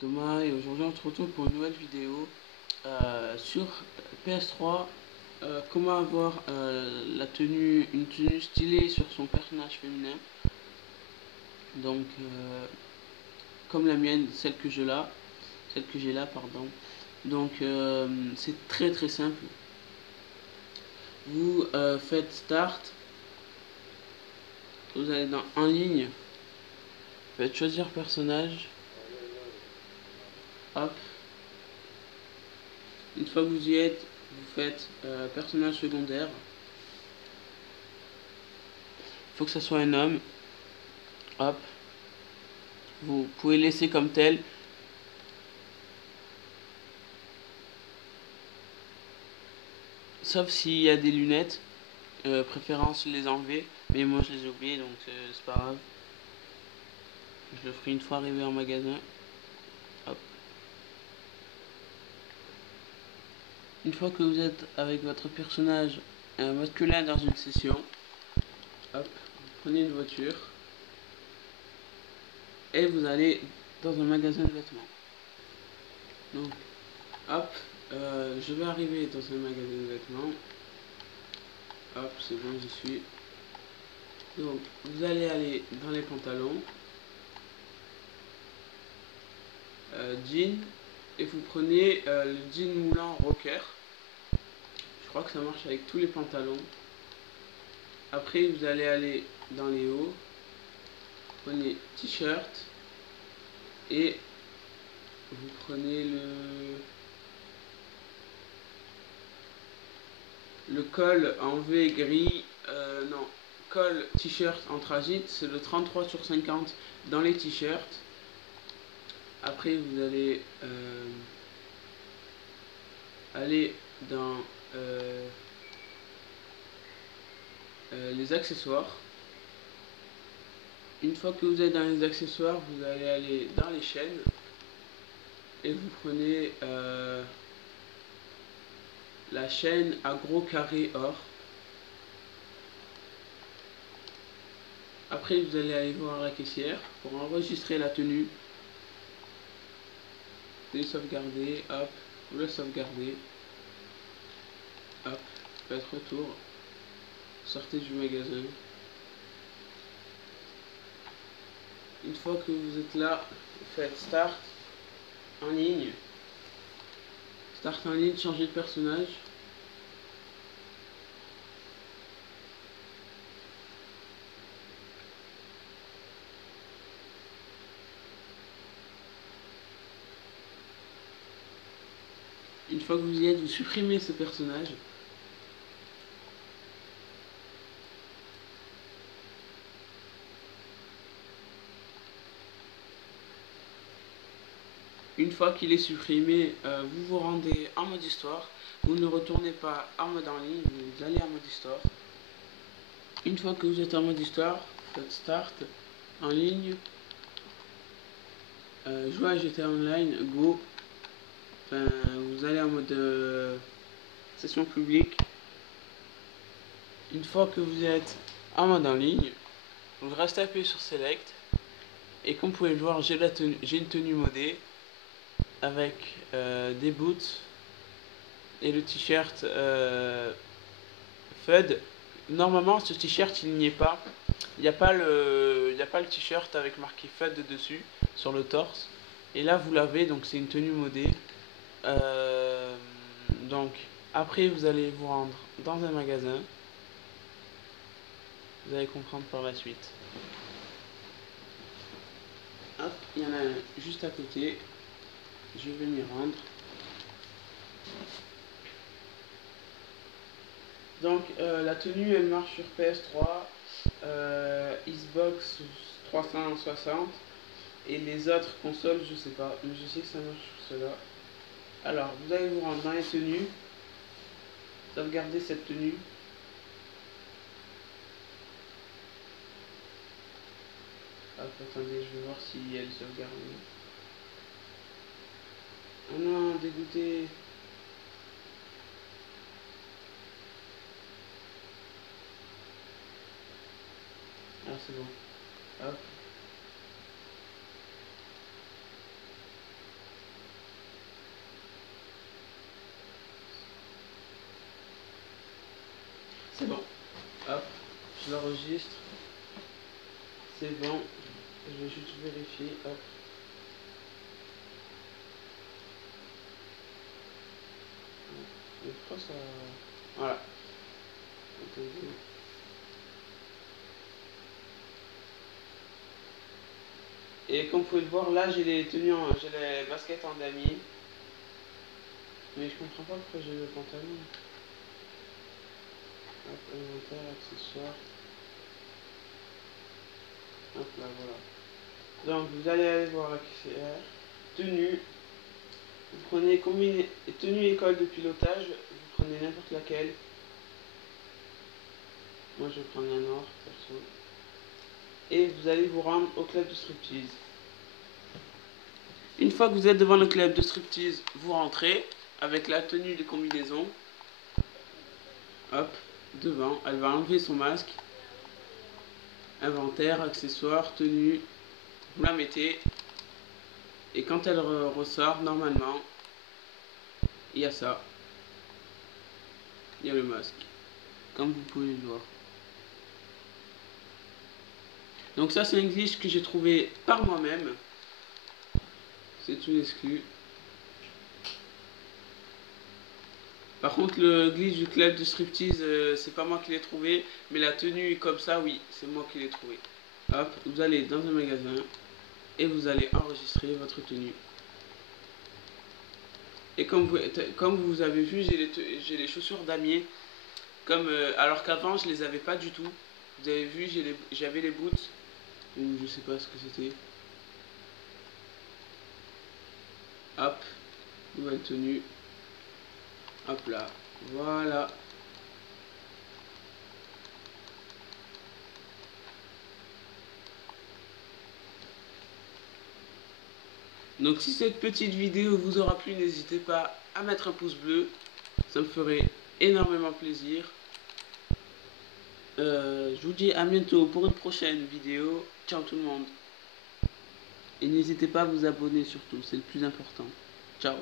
Thomas et aujourd'hui on se retrouve pour une nouvelle vidéo sur PS3. Comment avoir une tenue stylée sur son personnage féminin. Donc comme la mienne, celle que j'ai là, pardon. Donc c'est très très simple. Vous faites Start, vous allez dans En ligne, vous faites choisir personnage. Hop. Une fois que vous y êtes, vous faites personnage secondaire. Il faut que ce soit un homme. Hop. Vous pouvez laisser comme tel. Sauf s'il y a des lunettes. Préférence les enlever. Mais moi je les ai oubliées donc c'est pas grave. Je le ferai une fois arrivé en magasin. Hop. Une fois que vous êtes avec votre personnage masculin dans une session, hop, vous prenez une voiture et vous allez dans un magasin de vêtements. Donc, hop, je vais arriver dans un magasin de vêtements. Hop, c'est bon, j'y suis. Donc, vous allez aller dans les pantalons, jean, et vous prenez le jean moulant rocker. Je crois que ça marche avec tous les pantalons. Après, vous allez aller dans les hauts, prenez t-shirt et vous prenez le col en V gris, non, col t-shirt en tragite, c'est le 33/50 dans les t-shirts. Après vous allez aller dans les accessoires. Une fois que vous êtes dans les accessoires, vous allez aller dans les chaînes et vous prenez la chaîne à gros carré or. Après vous allez aller voir la caissière pour enregistrer la tenue. Vous allez sauvegarder, hop, vous la sauvegardez, hop, faites retour, sortez du magasin. Une fois que vous êtes là, vous faites Start en ligne. Start en ligne, changer de personnage. Une fois que vous y êtes, vous supprimez ce personnage. Une fois qu'il est supprimé, vous vous rendez en mode histoire. Vous ne retournez pas en mode en ligne, vous allez en mode histoire. Une fois que vous êtes en mode histoire, faites Start en ligne. Jouer à GTA Online, go. Enfin, vous allez en mode session publique. Une fois que vous êtes en mode en ligne, vous restez appuyé sur Select. Et comme vous pouvez le voir, j'ai une tenue modée avec des boots et le t-shirt FUD. Normalement, ce t-shirt il n'y est pas. Il n'y a pas le t-shirt avec marqué FUD dessus sur le torse. Et là, vous l'avez, donc c'est une tenue modée. Donc, après, vous allez vous rendre dans un magasin. Vous allez comprendre par la suite. Hop, il y en a un juste à côté. Je vais m'y rendre. Donc, la tenue, elle marche sur PS3, Xbox 360 et les autres consoles, je sais pas, mais je sais que ça marche sur cela. Alors, vous allez vous rendre dans les tenues, sauvegarder cette tenue. Hop, attendez, je vais voir si elle est sauvegardée. Oh non, dégoûté. Ah, c'est bon. Hop. C'est bon. Hop, je l'enregistre. C'est bon. Je vais juste vérifier. Hop. Pourquoi ça... Voilà. Attendez. Et comme vous pouvez le voir, là j'ai les tenues, j'ai les baskets en damier. Mais je comprends pas pourquoi j'ai le pantalon. Hop, inventaire, accessoires. Hop là, voilà. Donc vous allez aller voir la QCR. Tenue. Vous prenez tenue école de pilotage. Vous prenez n'importe laquelle. Moi je vais prendre la noire, perso. Et vous allez vous rendre au club de striptease. Une fois que vous êtes devant le club de striptease, vous rentrez avec la tenue de combinaison. Hop, devant, elle va enlever son masque. Inventaire, accessoires, tenue. Vous la mettez. Et quand elle ressort, normalement, il y a ça. Il y a le masque. Comme vous pouvez le voir. Donc ça, c'est un glitch que j'ai trouvé par moi-même. C'est tout exclu. Par contre, le glitch du club de striptease, c'est pas moi qui l'ai trouvé. Mais la tenue comme ça, oui, c'est moi qui l'ai trouvé. Hop, vous allez dans un magasin. Et vous allez enregistrer votre tenue. Et comme vous avez vu, j'ai les chaussures damier. Alors qu'avant, je les avais pas du tout. Vous avez vu, j'avais les boots. Ou je sais pas ce que c'était. Hop, nouvelle tenue. Hop là, voilà. Donc si cette petite vidéo vous aura plu, n'hésitez pas à mettre un pouce bleu. Ça me ferait énormément plaisir. Je vous dis à bientôt pour une prochaine vidéo. Ciao tout le monde. Et n'hésitez pas à vous abonner surtout, c'est le plus important. Ciao.